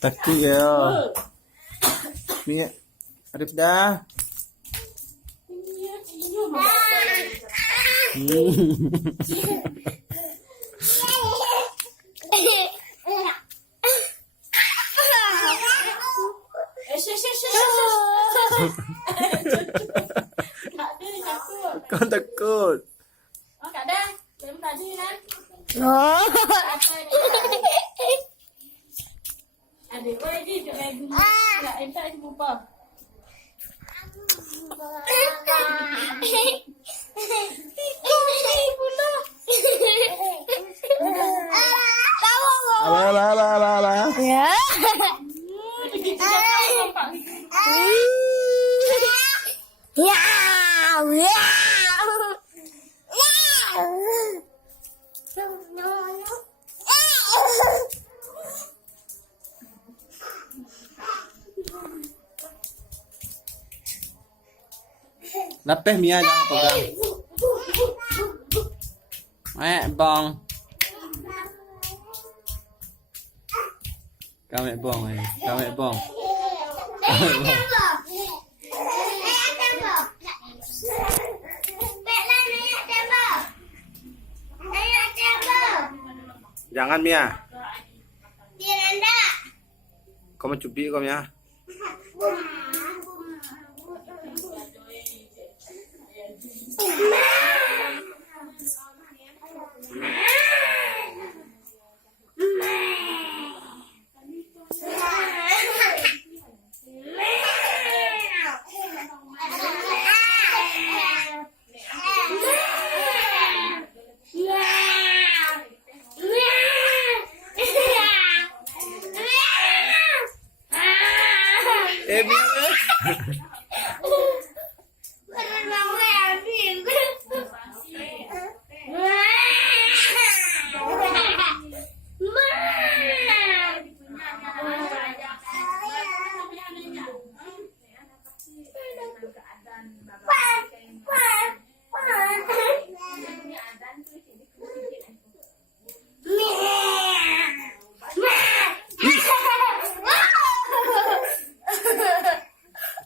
Takut ya. Ni Arif dah. Kau takut. Oh, tak ada. Yang tadi kan. Adik, kau lagi kat lagi. Tak, entak je lupa. Alah. Ya. Ya. Lapis Mia jangan pegang. Bong. Kau bong ni. Kau bong. Jangan Mia. Kau mencubit kau Mia. Mia.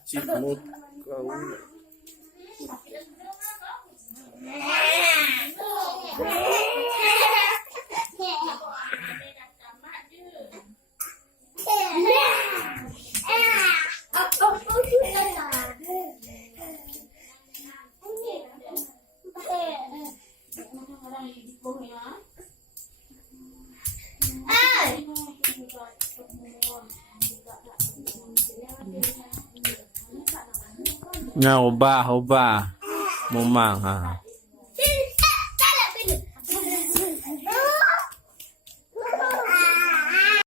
Ciput kau. Nah, ubah, momang ha.